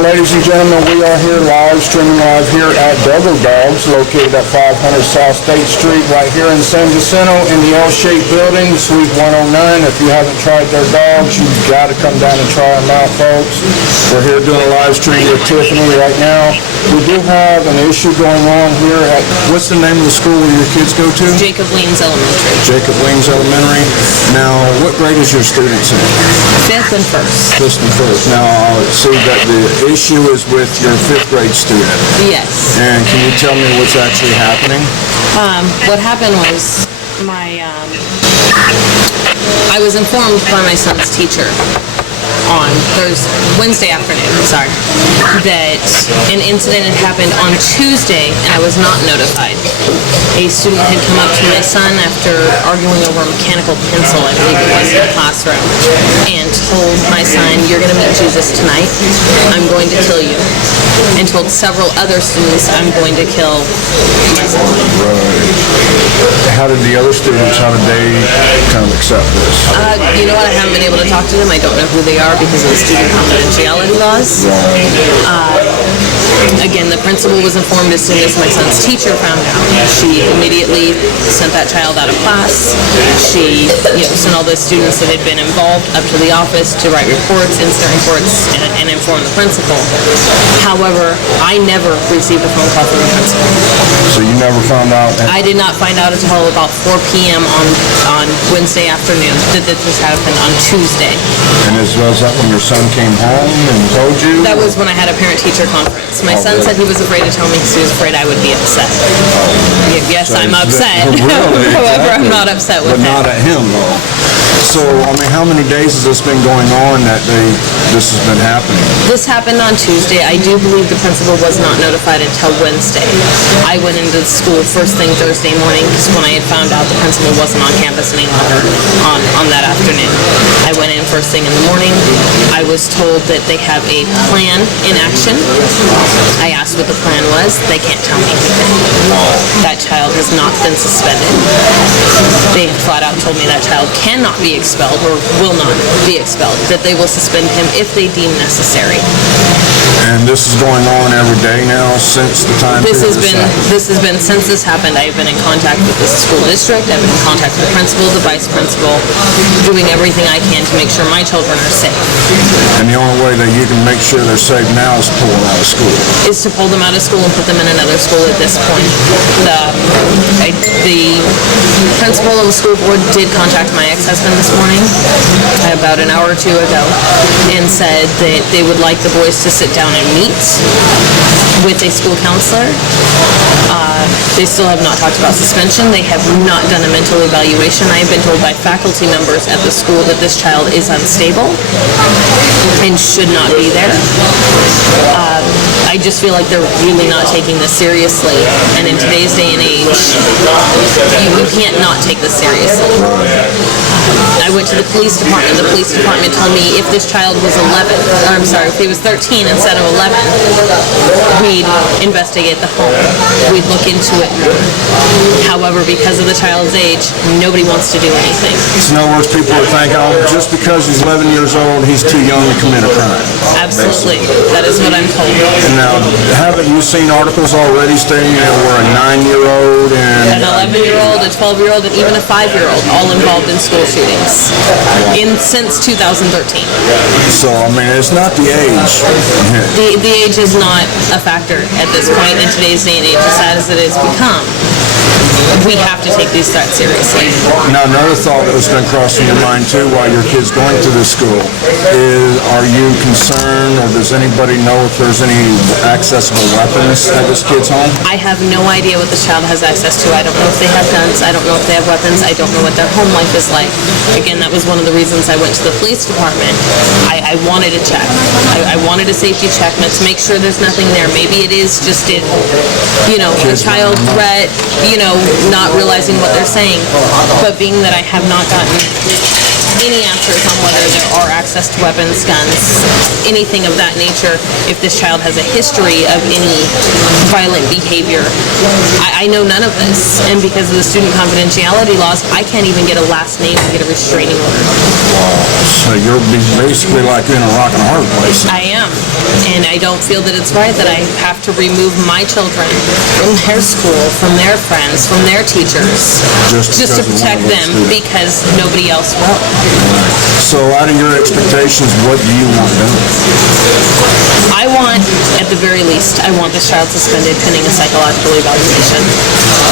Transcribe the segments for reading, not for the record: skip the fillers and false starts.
Well, ladies and gentlemen, we are here streaming live here at Double Dogs, located at 500 South State Street, right here in San Jacinto, in the L-shaped building, Suite 109. If you haven't tried their dogs, you've got to come down and try them out, folks. We're here doing a live stream with Tiffany right now. We do have an issue going on here at, what's the name of the school where your kids go to? Jacob Weems Elementary. Jacob Weems Elementary. Now, what grade is your students in? 5th and 1st. 5th and 1st. Now, I see that the issue is with your 5th grade student. Yes. And can you tell me what's actually happening? What happened was I was informed by my son's teacher on Wednesday afternoon, that an incident had happened on Tuesday and I was not notified. A student had come up to my son after arguing over a mechanical pencil, I believe it was, in the classroom, and told my son, "You're going to meet Jesus tonight. I'm going to kill you." And told several other students, "I'm going to kill my son." Right. How did the other students, how did they kind of accept this? You know what? I haven't been able to talk to them. I don't know who they are because of the student confidentiality laws. Again, the principal was informed as soon as my son's teacher found out. She immediately sent that child out of class. She, sent all those students that had been involved up to the office to write reports, incident reports, and inform the principal. However, I never received a phone call from the principal. So you never found out? I did not find out until about 4 p.m. on Wednesday afternoon that this happened on Tuesday. And was that when your son came home and told you? That was when I had a parent-teacher conference. My son said he was afraid to tell me because he was afraid I would be upset. Yes, I'm upset. Really? However, I'm not upset with him. But not at him, though. So, how many days has this been going on that this has been happening? This happened on Tuesday. I do believe the principal was not notified until Wednesday. I went into the school first thing Thursday morning because when I had found out the principal wasn't on campus any longer on that afternoon. I went in first thing in the morning. I was told that they have a plan in action. I asked what the plan was. They can't tell me anything. That child has not been suspended. They flat out told me that child cannot be expelled or will not be expelled, that they will suspend him if they deem necessary. And this is going on every day now since the time this has been since this happened. I've been in contact with the school district. I've been in contact with the principal, the vice principal, doing everything I can to make sure my children are safe. And the only way that you can make sure they're safe now is to pull them out of school. Is to pull them out of school and put them in another school at this point. The principal and the school board did contact my ex-husband this morning, about an hour or two ago, and said that they would like the boys to sit down and meet with a school counselor. They still have not talked about suspension. They have not done a mental evaluation. I have been told by faculty members at the school that this child is unstable and should not be there. I just feel like they're really not taking this seriously. And in today's day and age, you can't not take this seriously. I went to the police department. The police department told me if this child was 11, or I'm sorry, if he was 13 instead of 11, we'd investigate the home. We'd look into it more. However, because of the child's age, nobody wants to do anything. So in other words, people would think, just because he's 11 years old, he's too young to commit a crime. Absolutely. Basically. That is what I'm told. Now, haven't you seen articles already stating that we're a 9-year-old and... An 11-year-old, a 12-year-old, and even a 5-year-old all involved in school shootings since 2013. So, it's not the age. The age is not a factor at this point in today's day and age, as sad as it has become. We have to take these threats seriously. Now, another thought that has been crossing your mind, too, while your kid's going to this school is, are you concerned, or does anybody know if there's any accessible weapons at this kid's home? I have no idea what this child has access to. I don't know if they have guns. I don't know if they have weapons. I don't know what their home life is like. Again, that was one of the reasons I went to the police department. I wanted to check. I wanted a safety check to make sure there's nothing there. Maybe it is just a child threat, not realizing what they're saying. But being that I have not gotten any answers on whether there are access to weapons, guns, anything of that nature, if this child has a history of any violent behavior, I know none of this. And because of the student confidentiality laws, I can't even get a last name to get a restraining order. So you're basically like in a rock and a hard place. I am. And I don't feel that it's right that I have to remove my children from their school, from their friends, from their teachers, just to protect them because nobody else will. So out of your expectations, what do you want done? I want, at the very least, I want this child suspended pending a psychological evaluation.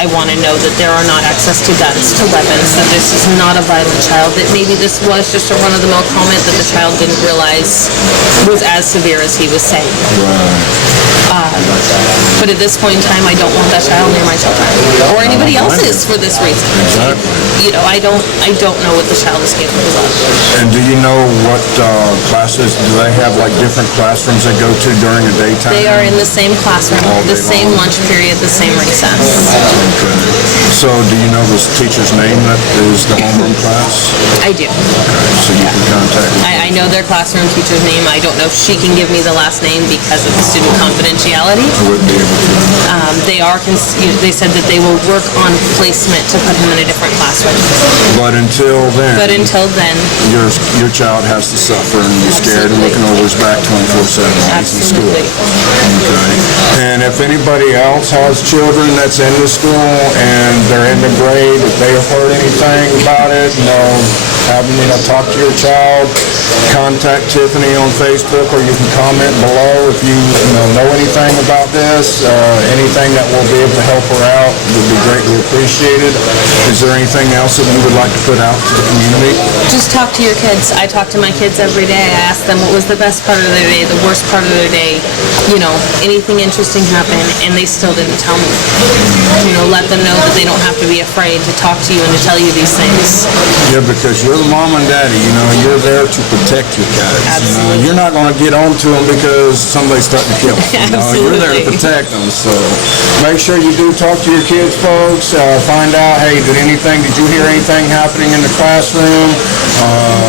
I want to know that there are not access to guns, to weapons, that this is not a violent child, that maybe this was just a run-of-the-mill comment that the child didn't realize was as severe as he was saying. But at this point in time, I don't want that child near my children, or anybody else's for this reason. Exactly. You know, I don't know what the child is capable of. And do you know what classes, do they have like different classrooms they go to during the daytime? They are in the same classroom, the same lunch period, the same recess. Okay. So do you know the teacher's name that is the homeroom class? I do. Okay, so you can contact them. I know their classroom teacher's name. I don't know if she can give me the last name because of the student confidentiality. I wouldn't be able to. They said that they will work on placement to put him in a different classroom. But until then, your child has to suffer and be scared and looking over his back 24/7 while he's in school. Absolutely. Okay. And if anybody else has children that's in the school and they're in the grade, if they have heard anything about it, talk to your child, contact Tiffany on Facebook, or you can comment below if you know anything about this, anything that will be able to help her out would be greatly appreciated. Is there anything else that you would like to put out to the community? Just talk to your kids. I talk to my kids every day. I ask them what was the best part of their day, the worst part of their day, anything interesting happened, and they still didn't tell me. Let them know that they don't have to be afraid to talk to you and to tell you these things. Yeah, because you're the mom and daddy, you're there to protect your kids. Absolutely. You're not going to get on to them because somebody's starting to kill them. You're there to protect them. So make sure you do talk to your kids, folks. Find out, hey, did you hear anything happening in the classroom?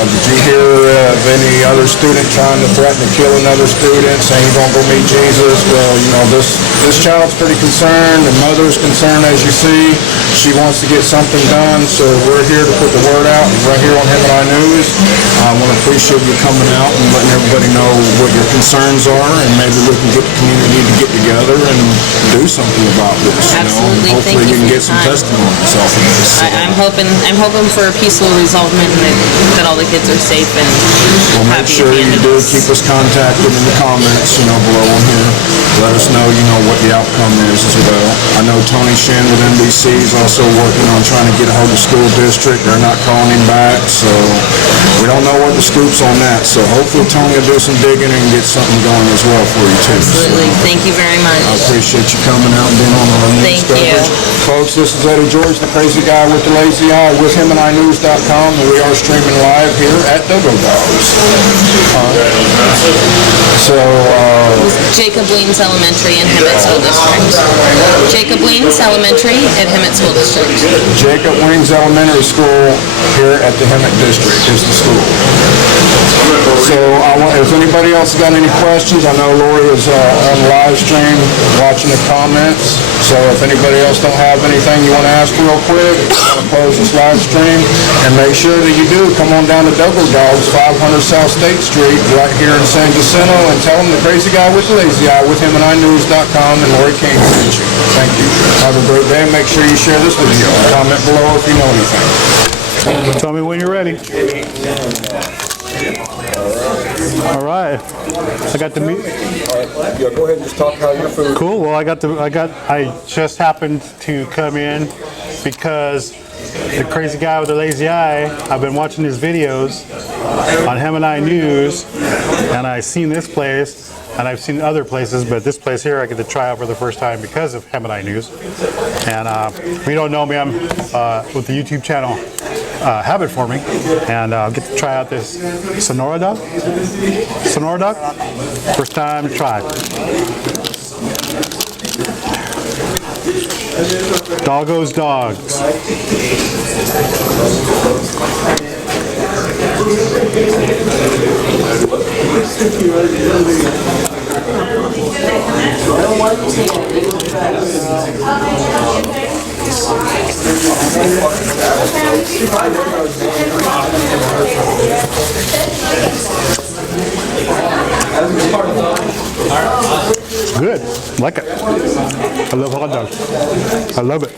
Did you hear of any other student trying to threaten to kill another student, saying you're going to go meet Jesus? Well, this child's pretty concerned. The mother's concerned, as you see. She wants to get something done, so we're here to put the word out right here on Hemet News. I want to appreciate you coming out and letting everybody know what your concerns are, and maybe we can get the community to get together and do something about this. Absolutely. Hopefully you can get some testimonies off of this. I'm hoping for a peaceful resolvement and that all the kids are safe and make happy sure at the end you of do this. keep us contacted in the comments, below on here. Let us know, what the outcome is as well. I know Tony Shen with NBC is also working on trying to get a hold of the school district. They're not calling him back, so we don't know what the scoop's on that. So hopefully Tony will do some digging and get something going as well for you too. Absolutely. Thank you very much. I appreciate you coming out and being on our news Thank coverage. you. Folks, this is Eddie George, the crazy guy with the lazy eye, with HemetINews.com, and we are streaming live here at Dogo Dogs. Jacob Weens Elementary in Hemet School District. Jacob Weens Elementary at Hemet School District. Jacob Weens Elementary School here at the Hemet District is the school. So if anybody else has got any questions, I know Lori is on live stream watching the comments. So if anybody else don't have anything you want to ask real quick, I'm going to close this live stream. And make sure that you do come on down to Dogo Dogs, 500 South State Street, right here in San Jacinto, and tell them the crazy guy with the lazy eye with HemetINews.com and Lori King sent you. Thank you. Have a great day. Make sure you share this video. Comment below if you know anything. Tell me when you're ready. All right. I got the meat. Yeah, go ahead and just talk how your food. Cool. Well, I just happened to come in because the crazy guy with the lazy eye, I've been watching his videos on Hemet News, and I've seen this place, and I've seen other places, but this place here I get to try out for the first time because of Hemet News. And if you don't know me, I'm with the YouTube channel Habit Forming, and I'll get to try out this Sonora dog. Sonora dog? First time to try. Doggo's Dogs. As part of the like it. I love hot dogs. I love it.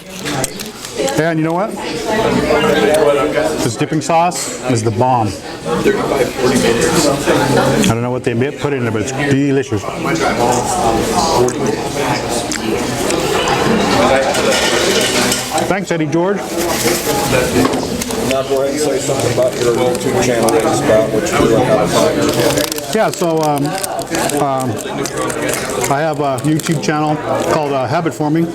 And you know what? This dipping sauce is the bomb. I don't know what they put in it, but it's delicious. Thanks, Eddie George. Now go ahead and say something about your YouTube channel, just about what you do and how to find it. Yeah, so I have a YouTube channel called Habit Forming,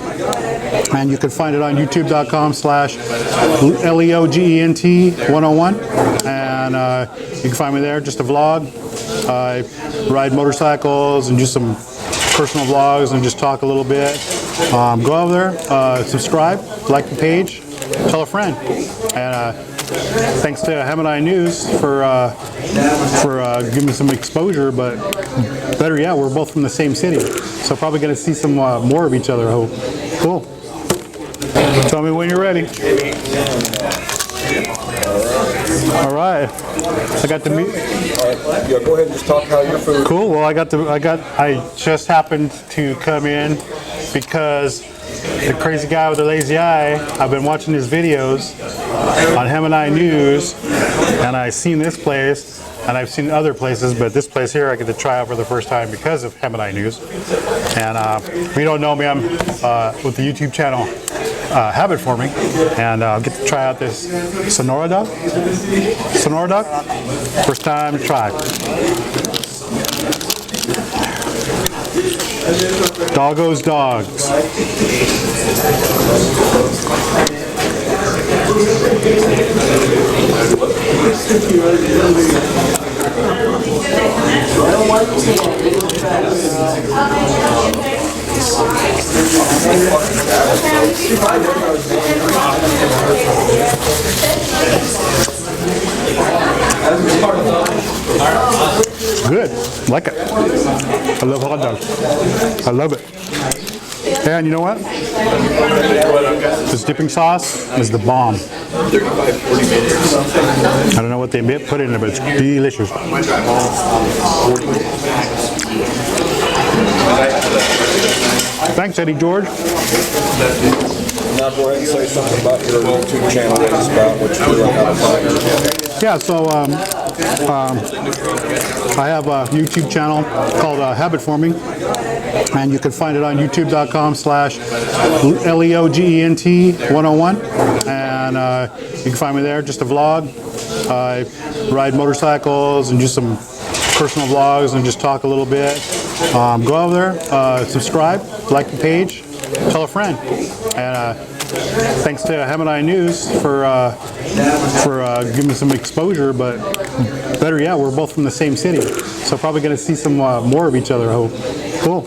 and you can find it on youtube.com/LEOGENT101, and you can find me there, just a vlog. I ride motorcycles and do some personal vlogs and just talk a little bit. Go over there, subscribe, like the page, tell a friend. And thanks to Hemet News for giving me some exposure, but better yet, we're both from the same city. So probably going to see some more of each other, I hope. Cool. Tell me when you're ready. All right. I got to meet. Yeah, go ahead and just talk how your food. Cool. Well, I just happened to come in because the crazy guy with the lazy eye, I've been watching his videos on Hemet News, and I've seen this place, and I've seen other places, but this place here I get to try out for the first time because of Hemet News. And if you don't know me, I'm with the YouTube channel Habit Forming, and I'll get to try out this Sonora dog. Sonora dog? First time to try. Doggos dogs. Good. Like it. I love hot dogs. I love it. And you know what? This dipping sauce is the bomb. I don't know what they put in it, but it's delicious. Thanks, Eddie George. Now go ahead and say something about your YouTube channel, just about what you do and how to find it. Yeah, so I have a YouTube channel called Habit Forming, and you can find it on youtube.com/LEOGENT101, and you can find me there, just a vlog. I ride motorcycles and do some personal vlogs and just talk a little bit. Go over there, subscribe, like the page, tell a friend. And thanks to Hemet News for giving me some exposure, but better yet, we're both from the same city. So probably going to see some more of each other, I hope. Cool.